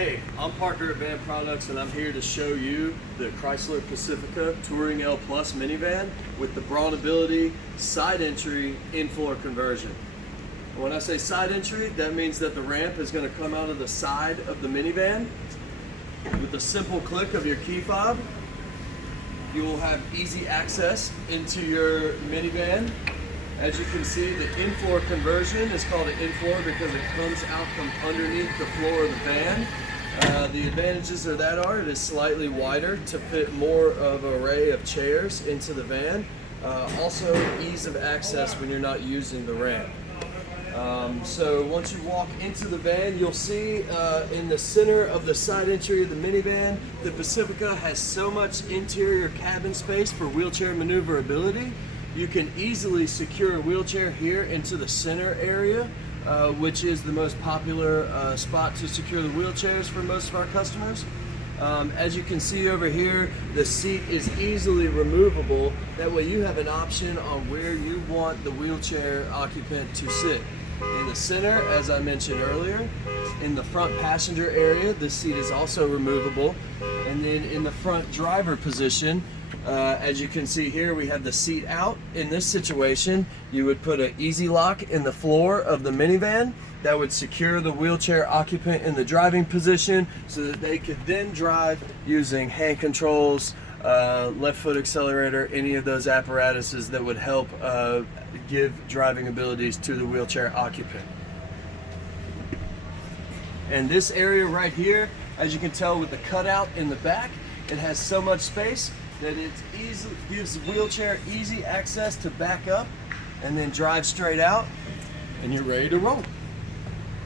Hey, I'm Parker at Van Products and I'm here to show you the Chrysler Pacifica Touring L Plus minivan with the BraunAbility side entry in-floor conversion. And when I say side entry, that means that the ramp is going to come out of the side of the minivan. With a simple click of your key fob, you will have easy access into your minivan. As you can see, the in-floor conversion is called an in-floor because it comes out from underneath the floor of the van. The advantages of that are it is slightly wider to fit more of an array of chairs into the van. Also, ease of access when you're not using the ramp. So once you walk into the van, you'll see in the center of the side entry of the minivan, the Pacifica has so much interior cabin space for wheelchair maneuverability. You can easily secure a wheelchair here into the center area, which is the most popular spot to secure the wheelchairs for most of our customers. As you can see over here, the seat is easily removable. That way you have an option on where you want the wheelchair occupant to sit. In the center, as I mentioned earlier, in the front passenger area, the seat is also removable. And then in the front driver position, as you can see here, we have the seat out. In this situation, you would put an easy lock in the floor of the minivan that would secure the wheelchair occupant in the driving position so that they could then drive using hand controls, left foot accelerator, any of those apparatuses that would help give driving abilities to the wheelchair occupant. And this area right here, as you can tell with the cutout in the back, it has so much space that it gives the wheelchair easy access to back up and then drive straight out, and you're ready to roll.